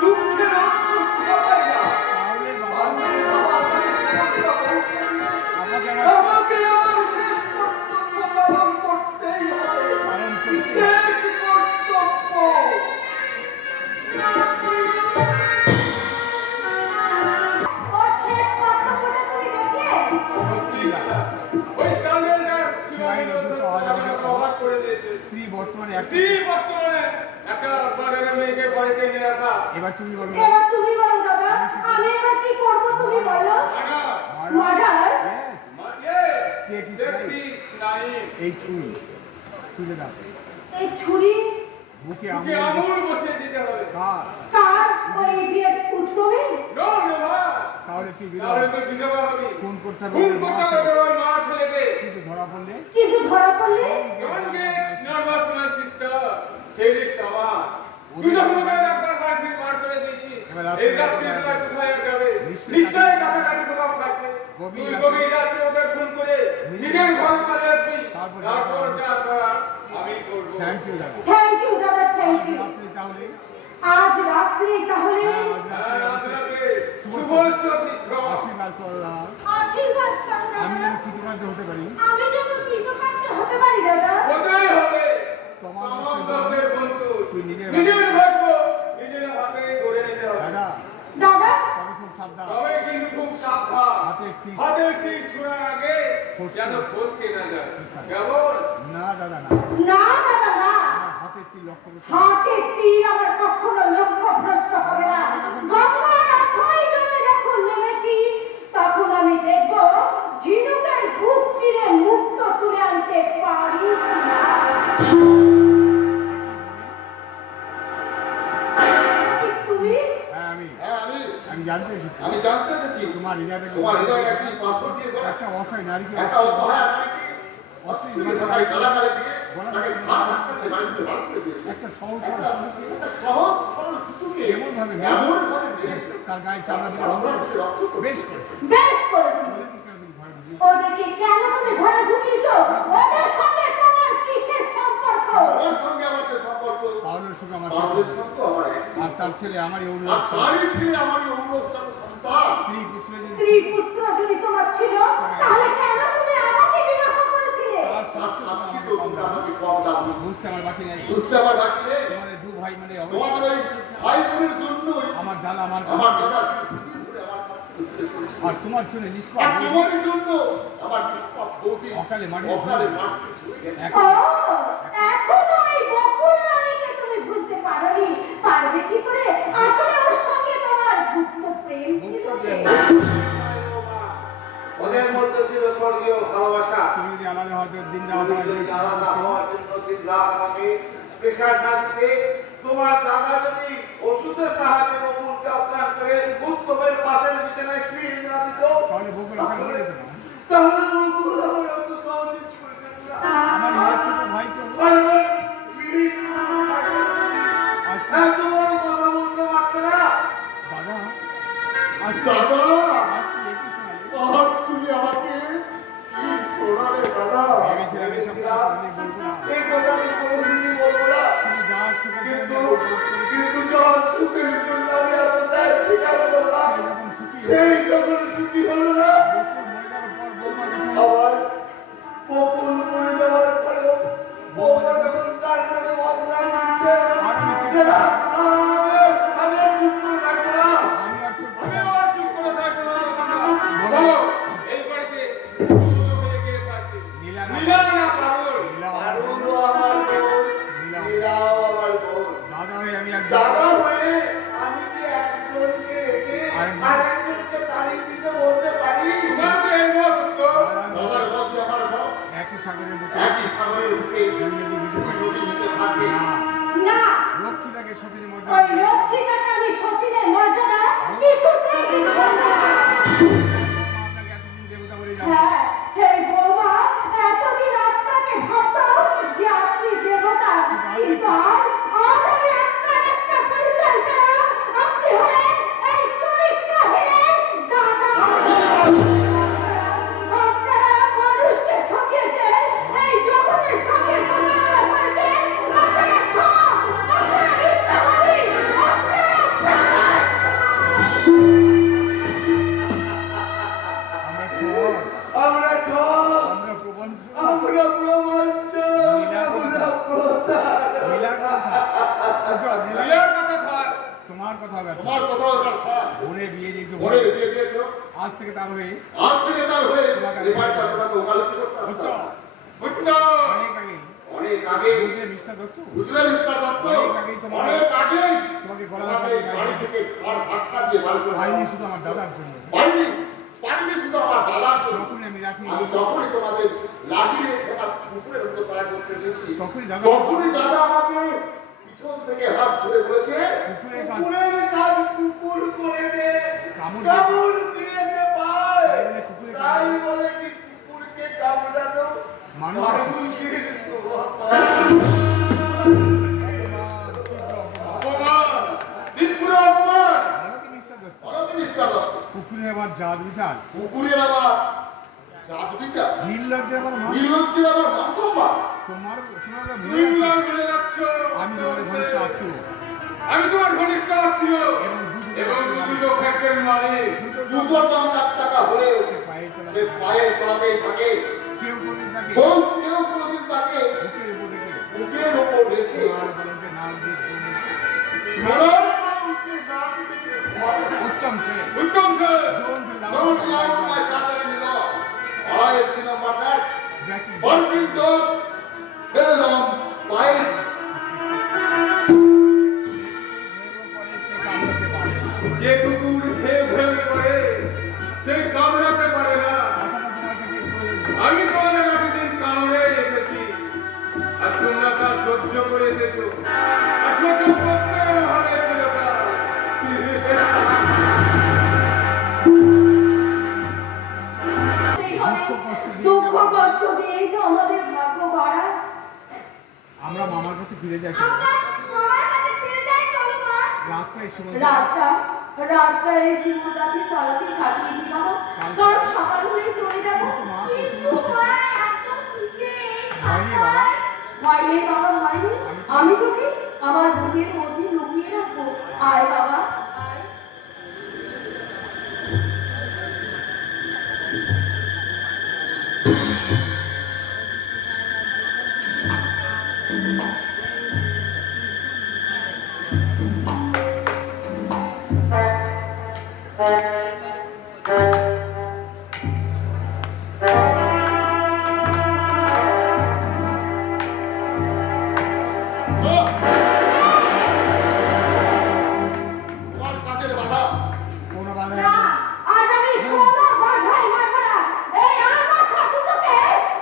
দুঃখের অশ্রু শুকায় না। তাহলে বাবা বান্দির বাবার কাছে খবরটা পৌঁছে দিয়ে আমাকে আমার শেষ কর্তব্য পালন করতেই হবে। পালন করতে শেষ কর্তব্য। ওর শেষ কর্তব্যটা তুমি দেখলে? সত্যি দাদা ওই স্ক্যান্ডালটা শিবাই নতুন পাওয়া যাবে না। প্রভাব করে দিয়েছে স্ত্রী বর্তমানে এক স্ত্রী বর্তমানে একটা বাগানে মেয়েকে বাড়িতে নিয়ে রাখা এবার তুমি বলো এবার তুমি বলো দাদা, আমি এবার কি করব তুমি বলো? মার্ডার? কে কি এই ছুঁড়ে দাও এই ছুরি বুকে বুকে আমুল বসিয়ে দিতে হবে কার কার? ওই ইডিয়েট উত্তমের? নো নো মা তাহলে তুই তাহলে তো বিধবা হবি খুন করতে হবে খুন ওদের মা করতে হবে ওই মা ছেলেকে কিন্তু ধরা পড়লে কিন্তু ধরা পড়লে? Don't get nervous my sister সেই রিস্ক আমার তুই যখন ওদের একবার বাড়ি বার করে দিয়েছিস এবার রাত্রে এই রাত্রে তোরা কোথায় যাবে নিশ্চয়ই নিশ্চয়ই কাছাকাছি কোথাও থাকবে গভীর তুই রাতে- গভীর রাত্রে ওদের খুন করে নিজের ঘরে পালিয়ে আসবি তারপর তারপর যা করার আমি করবো থ্যাংক ইউ দাদা থ্যাংক ইউ দাদা, থ্যাংক ইউ। রাত্রে তাহলে আজ রাত্রে তাহলে হ্যাঁ, আজ আজ রাত্রে রাতে শুভ শুভ শীঘ্র আশীর্বাদ করলাম আশীর্বাদ করো আমি দাদা। যেন কৃতকার্য হতে পারি আমি যেন কৃতকার্য হতে পারি দাদা। হতেই হবে তোমার আমার মতো বাপের বন্ধু তুই নিজের নিজের ভাগ্য নিজের হাতে গড়ে নিতে হবে দাদা দাদা তবে খুব সাবধান তবে কিন্তু খুব সাবধান হাতের তীর। হাতের তীর ছোড়ার আগে ফসকে। যেন ফসকে না যায় ফসকে। কেমন না দাদা না না দাদা না, আমার হাতের তীর লক্ষ্য করতে হবে। হাতের তীর আমার কখনো লক্ষ্য ভ্রষ্ট হবে না। গঙ্গার অথই জলে যখন নেমেছি তখন আমি দেখব ঝিনুকের বুক চিরে মুক্ত তুলে আনতে পারি কিনা। কি তুমি? হ্যাঁ আমি হ্যাঁ আমি জানতে এসেছি আমি জানতে এসেছি তোমার হৃদয়টা তোমার হৃদয় একটি পাথর দিয়ে গড়া একটা অসহায় নারীকে একটা অসহায় নারীকে অস্ত্রীয় ভাষায় গালাগালি দিয়ে তাকে ঘাট ধাক্কাতে বাড়িতে বার করে দিয়েছে। একটা সহজ একটা শিশুকে সহজ সরল শিশুকে এমনভাবে এমনভাবে মেরেছে, তার গায়ে চামড়া দিয়ে চামড়া থেকে রক্ত পড়ছে। বেশ করেছে বেশ করেছি। ওদেরকে কেন তুমি ঘরে ঢুকিয়েছো? ওদেরকে কেন তুমি ঘরে ঢুকিয়েছো? ওদের সঙ্গে তোমার কিসের সম্পর্ক? আমার সঙ্গে আমার যে সম্পর্ক, পাওনের সুখ আমার পাওনের সাথে। সঙ্গে আমার একই আর তার ছেলে আমারই আর অনুরোধ তারই ছেলে আমারই অনুরোধ সন্তান। স্ত্রী পুত্র স্ত্রী পুত্র যদি তোমার ছিল তাহলে কেন তুমি আমাকে বিবাহ করেছিলে? তার তার শাস্তি শাস্তি তো তো তোমরা আমাকে কম দাওনি। বুঝতে আমার বাকি নেই বুঝতে আমার বাকি নেই। তোমাদের দু ভাই মানে তোমাদের ওই ভাই বোনের জন্যই আমার জ্বালা আমার আমার দাদা দীর্ঘদিন ধরে আমার কাছ থেকে দূরে সরেছে। আর তোমার জন্য আর নিষ্পাপ তোমার জন্য আমার নিষ্পাপ বৌদি অকালে মাটিতে অকালে মাটিতে চলে গেছে। ও, এখনো এই বকুল রানীকে তুমি ভুলতে পারোনি। পারবে কি করে? আসলে ওর সঙ্গে তোমার গুপ্ত প্রেম ছিল রে। ওদের মধ্যে ছিল স্বর্গীয় ভালোবাসা। তুমি যদি আলাদা হয়তো দিন তুমি যদি আলাদা হওয়ার জন্য দিন রাত আমাকে প্রেশার না দিতে, তোমার দাদা যদি ওষুধের সাহায্যে বকুলকে অজ্ঞান করে উত্তমের পাশের বিছানায় শুয়ে না দিত, তাহলে বকুল ওখানে পড়ে যেত না তাহলে বকুল আমার অত সহজে ছুটে যেত না। আমার নিজের ছোট ভাই তো আর আমার মিনিট আজ এত বড় কথা বলতে পারতো না। দাদা আজ দাদা, আজ তুই একটু শোনালি আজ তুমি আমাকে কি শোনালে দাদা? ভেবেছিলাম এসব কথা কোনোদিন বলবো না এই কথা আমি কোনোদিনই বলবো না। তুমি যার সুখে কিন্তু যার সুখের জন্য আমি এত ত্যাগ স্বীকার করলাম, যখন সুখী সেই যখন সুখী হলো না। বকুল মরে যাওয়ার পর বৌমা যখন আবার বকুল মরে যাওয়ার পরেও বৌমা যখন তার নামে বদনাম দিচ্ছে, যেটা আমি আর চুপ করে থাকবো না। আমি আর চুপ আমি করে আর চুপ করে থাকবো না বলো এই বাড়িতে দুটো মেয়ে কে থাকবে নীলা না নীলা না পাগল নীলা পারুলও আমার বোন, সতীনের ওই মর্যাদা লক্ষ্মীটাকে আমি সতীনের মর্যাদা কিছুতেই দিতে পারবো না। আপনাকে এতদিন দেবতা বলে জানো। হ্যাঁ, এই বৌমা এতদিন আপনাকে ভাবতাম যে আপনি দেবতা, কিন্তু আজ আমি আপনার একটা পরিচয় পেলাম। আপনি হলেন এই চরিত্রহীনের দাদা। আপনারা মানুষকে ঠকিয়েছেন, এই জগতের সঙ্গে প্রতারণা করেছেন। আপনারা ঠক, আপনারা মিথ্যাবাদী, আপনারা প্রতারক। আমরা ঠক, আমরা ঠক, আমরা প্রবঞ্চ, আমরা প্রবঞ্চক, আমরা প্রতারক। লীলার কথা। লীলার কথা থাক। তোমার কথা হবে তোমার কোথাও কথা ওরে বিয়ে দিয়েছো মনে দিয়ে দিয়েছো আজ থেকে তার হয়ে আজ থেকে তার হয়ে এবারটা তোমাকে ওকালতি করতে বুঝছো? আসতো বুঝতো? অনেক আগে অনেক আগে বুঝলে মিস্টার দত্ত বুঝলে মিস্টার দত্ত অনেক আগেই অনেক আগে তোমাকে গলা তোমাকে বাড়ি থেকে ঘর ধাক্কা দিয়ে বার করে হয়নি শুধু আমার দাদার জন্য। পারিনি পারিনি শুধু আমার দাদার জন্য যখন আমি রাখি আমি যখনই তোমাদের লাঠি রেখে আমার কুকুরের মতো তারা করতে গেছি তখনই দাদা তখনই দাদা আমাকে পিছন থেকে হাত ধরে বলেছে কুকুরের কাজ কুকুরের কাজ কুকুর করেছে, কামড় কামড় দিয়েছে পায়। তাই বলে কুকুরের কাজ- তাই বলে কি কুকুরকে কামড়ানো মানুষের মানুষের স্বভাব? অপমান, তীব্র অপমান। ভারতী মিস্টার দত্ত বলো কি মিস্টার দত্ত কুকুরের আবার জাত বিচার কুকুরের আবার জাত বিচার নির্লজ্জের আবার মান নির্লজ্জের আবার মান সম্মান তোমার তোমার তুমি বুঝাও বলে যাচ্ছ। আমি তোমাদের ঘনিষ্ঠ আত্মীয় আমি তোমার ঘনিষ্ঠ আত্মীয় এবং এবং দুটো ফ্যাক্টরি মালিক। জুতোর দাম 1 টাকা হলে পায়ের তলা সে পায়ের তলাতেই থাকে কেউ কোনদিন তাকে কেউ কোনদিন তাকে বুকের উপর রেখে বুকের ওপর রেখে সোনার কলঙ্কের নাম দিয়ে সোনার কলঙ্কে নাম দিতে ভয়। উত্তম সে উত্তম sir. Don't lie to my father-in-law. I, as number that, backing working dog, fell on pipe. যে কুকুর ঘেউ ঘেউ করে সে কামড়াতে পারে না। আমি তোমাদের এতদিন কামড়ে এসেছি আর তোমরা তা সহ্য করে এসেছো আর সহ্য করতেও হবে চিরকাল। এই হবে দুঃখ কষ্ট দিয়েই তো আমাদের ভাগ্য গড়া। আমরা মামার কাছে ফিরে যাই আমরা মামার কাছে ফিরে যাই, চলো মা। রাতটা এই সময় রাতটা এই শিমুল গাছের তলাতেই কাটিয়ে দিলাম। কাল সকাল হলে চলে যাবো। কিন্তু মা, এত শীতে ভয় নেই বাবা। ভয় নেই বাবা, ভয় নেই। আমি তোকে আমার বুকের মধ্যে লুকিয়ে রাখবো। আয় বাবা, আয়। তোমার কাজের বাধা কোনো বাধা না, নেই। আজ আমি কোনো বাধাই মানব না। এই আগাছা দুটোকে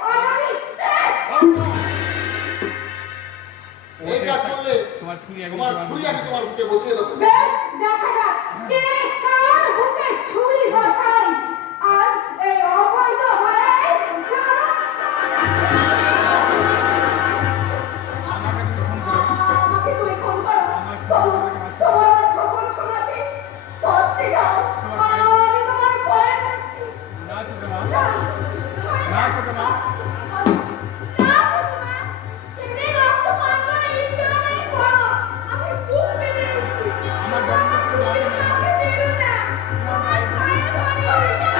আজ আমি শেষ। এই কাজ করলে তোমার ছুরি আমি তোমার ছুরি আমি তোমার বুকে বসিয়ে দেবো বেশ, দেখা যাক কে কার বুকে ছুরি বসাই। আর এই অবৈধ ভাড়ায় চারণ আমাকে তুমি ফোন করো। তোমার খবর শোনাতে সত্যি যাও। আমি তোমার ভয় করছি। না ছোট মা না, ছড়ে না ছোট মা না, ঠাকুমা, ছেলে রক্ত পান করে ইচ্ছে আমায় করো। আমি বুক পেতে উঠছি। আমার জন্ম থেকে তুমি আমাকে মেরো না। তোমার মায়ের আরে, সরে যাও।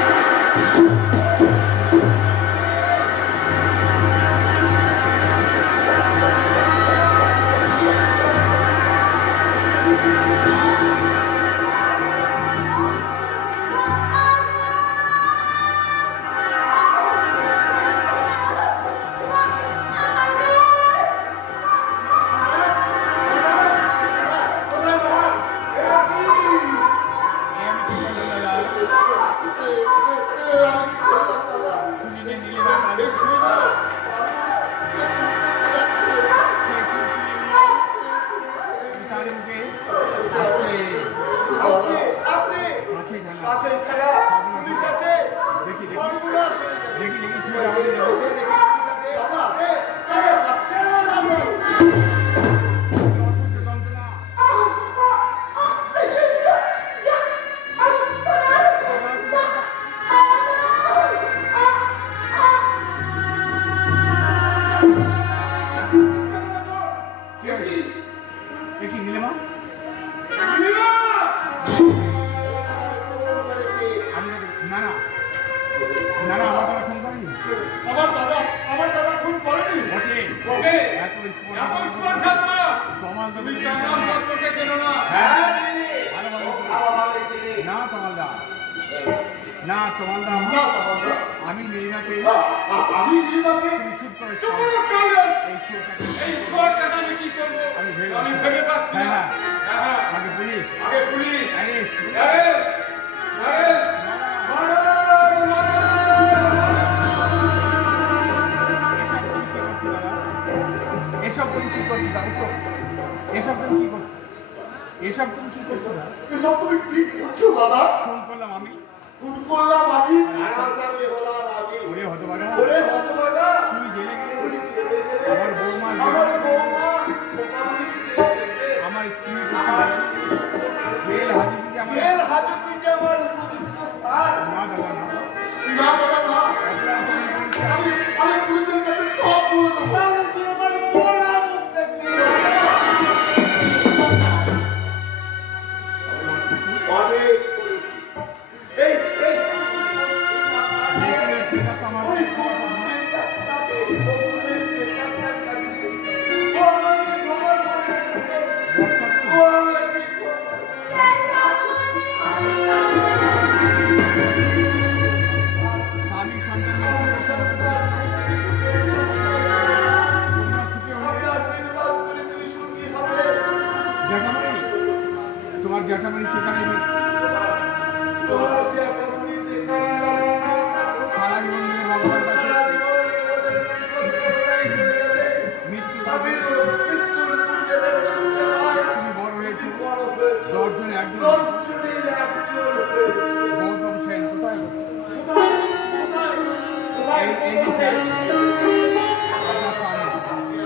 কে কি? এ কি নীলিমা? নীলিমা! আমি না না না না আমার দাদা ফোন করেনি। আমার দাদা খুন করেনি। বটে ওকে এত এত স্পর্ধা তোমার কমাল তুমি কামাল দত্তকে চেনো না হ্যাঁ হ্যাঁ, ভালো ভালো ভালোভাবে চিনি। না কমালদা না কমালদা না বাবা, আমি নীলিমাকে আমি নীলিমাকে তুমি চুপ করে চুপ করো স্কাউন্ডার এই শোটাকে এই স্কোয়াডটাকে আমি কি করব আমি ভেবে পাচ্ছি না হ্যাঁ, হ্যাঁ হ্যাঁ আগে পুলিশ আগে police arrest arrest arrest murder murder এসব তুমি কি করছো দাদা? এসব তুমি কি করছো? এসব তুমি কি করছো দাদা? এসব তুমি কি করছো দাদা? ফোন করলাম আমি খুন করলাম আমি। আসামি হলাম আমি। ওরে হতভাগা ওরে হতভাগা, তুমি জেলে গেলে তুই জেলে গেলে আমার বৌমা আমার বৌমা মোটামুটি আমার স্ত্রী জেল হাজির দিতে আমার জেল হাজতে যে আমার উপযুক্ত স্থান। না দাদা না না দাদা না, অপরাধ তুমি করেছো। আমি পুলিশের কাছে সব বলে দেবো। তাহলে তুই আমার পোড়া মুখ দেখবি। অনেক করেছি। এই এই মেয়েদের পিতা তো আমার ওই বকুলের ডাক্তারকে, বকুলের ডাক্তার কাছে ও আমাকে ক্ষমা করে দিতে, ও আমাকে ক্ষমা করে স্বামী সন্তানের তোমরা সুখে আমি হলে আশীর্বাদ করে তুমি সুখী হবে। জ্যাঠামণি তোমার জ্যাঠামণি সেখানে তোমার যে একটা মুড়ি যেখানে সারা জীবন ধরে ভগবান কাছে সারা জীবন তোমাদের করতে করে যাবে। মৃত্যু আমি মৃত্যুর পূর্বে যেন শুনতে পাই, তুমি বড় হয়েছো বড় হয়েছে। 10 জনে একজন 10 জনের একজন হয়েছে। গৌতম সেন কোথায় কোথায় কোথায় এই যে স্যার আপনার স্বামী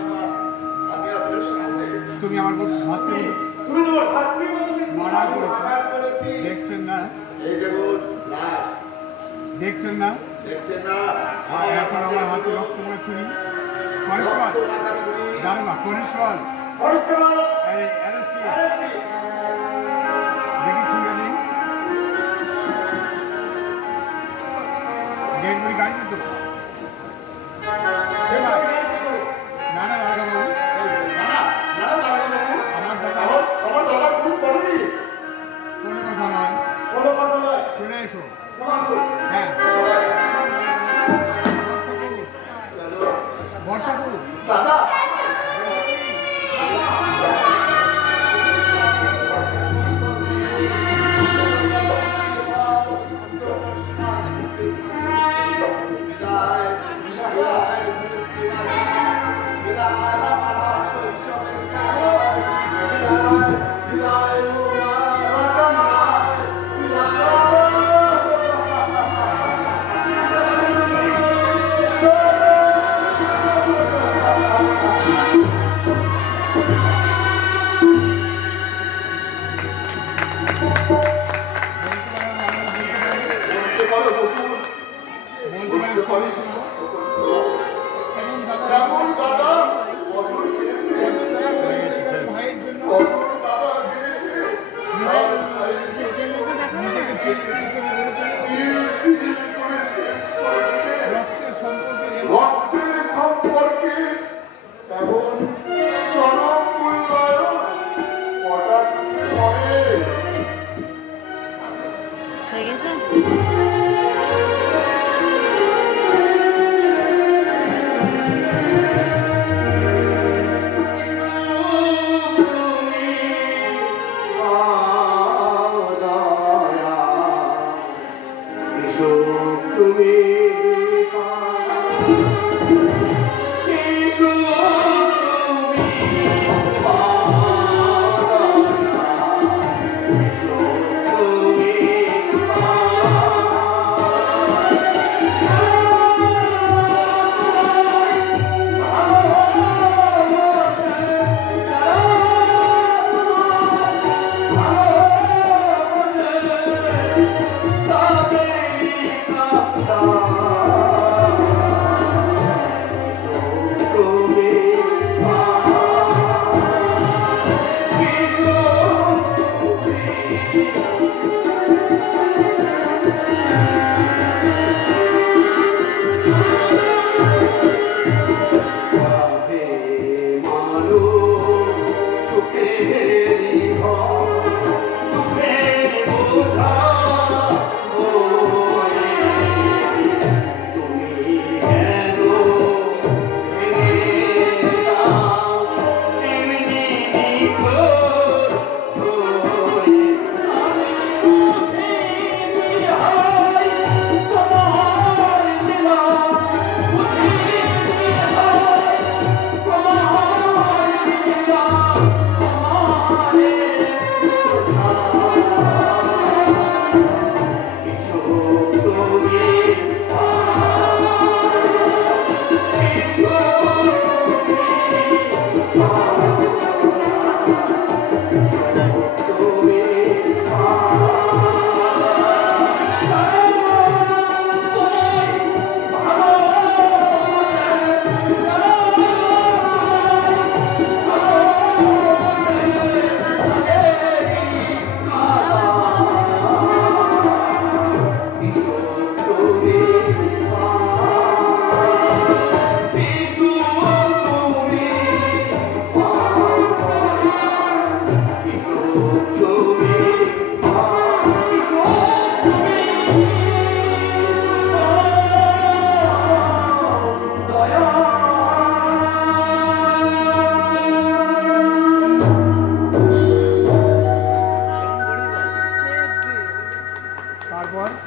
আমি আপনার সামনে তুমি আমার মাতৃবধূ তুমি তোমার ভাতৃর মতো মারা করেছি। মারা করেছি। দেখছেন না এই দেখুন লাল, দেখছেন না দেখছেন না আর এখন আমার হাতে রক্তমাখা ছুরি কনস্টেবল রক্তমাখা ছুরি। দারোগা কনস্টেবল কনস্টেবল, অ্যারেস্ট আরেকটি। দেখি ছুরি নেই ডেড বডি গাড়িতে তো সে ভাই, না না দারোগা বাবু আমার দাদা আমার দাদা খুন করেনি। কোনো কথা নয় কোনো কথা নয়। চলে এসো ক্ষমা করুন। হ্যাঁ চলো। বরঠাকুর দাদা বিদায়।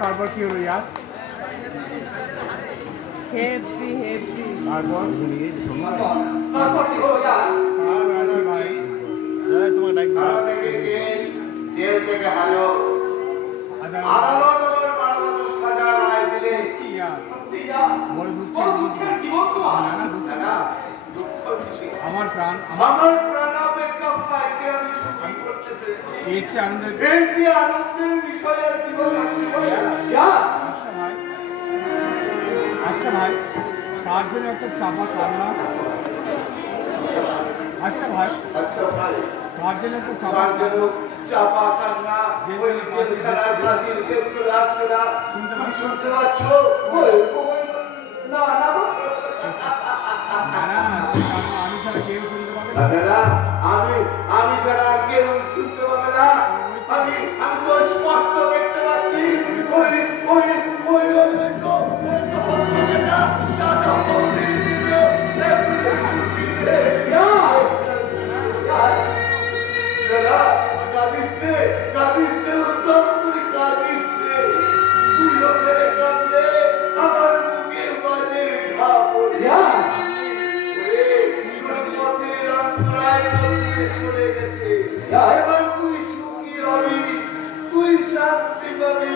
তারপর কি হলো ইয়ার? তারপর তারপর কি হলো ইয়ার? ভাই থানা থেকে জেল থেকে হাজত, আদালত আমার 12 বছর সাজা রায় দিলে। কি ইয়ার? সত্যি ইয়ার, বড় দুঃখ। বড় দুঃখের জীবন তোমার। না, না, দুঃখ। না না, দুঃখ কিসে? আমার প্রাণ আমার প্রাণাপেক্ষা ভাইকে আমি সুখী করতে পেরেছি। এর চেয়ে আনন্দের এর যে আনন্দের বিষয় আর কি বা থাকতে পারে? ইয়ার, আচ্ছা ভাই, তার জন্য একটা চাপা কান্না। আচ্ছা ভাই, আচ্ছা ভাই, তার জন্য একটা চাপা তার যেন চাপা কান্না, ওই জেলখানার প্রাচীর কেন্দ্র রাস্তাটা তুমি শুনতে পাচ্ছ? ওই, ওই, না, না, না, না, সে কান্না আমি ছাড়া কেউ শুনতে পাবে না। দাদা, আমি ছাড়া আর কেউ শুনতে পাবে না। আমি তো স্পষ্ট দেখতে পাচ্ছি। ওই ওই ওই ওই ওই তো হবে না। দাদা বৌদি, দাদা, কাঁদিস নে, উত্তম, তুই কাঁদিস নে। তুই ওখানে কাঁদলে আমার মুখে বাজে ঘা পড়ে। তোর পথের অন্তরায় দূরে সরে গেছে। এবার তুই সুখী হবি, তুই শান্তি পাবি।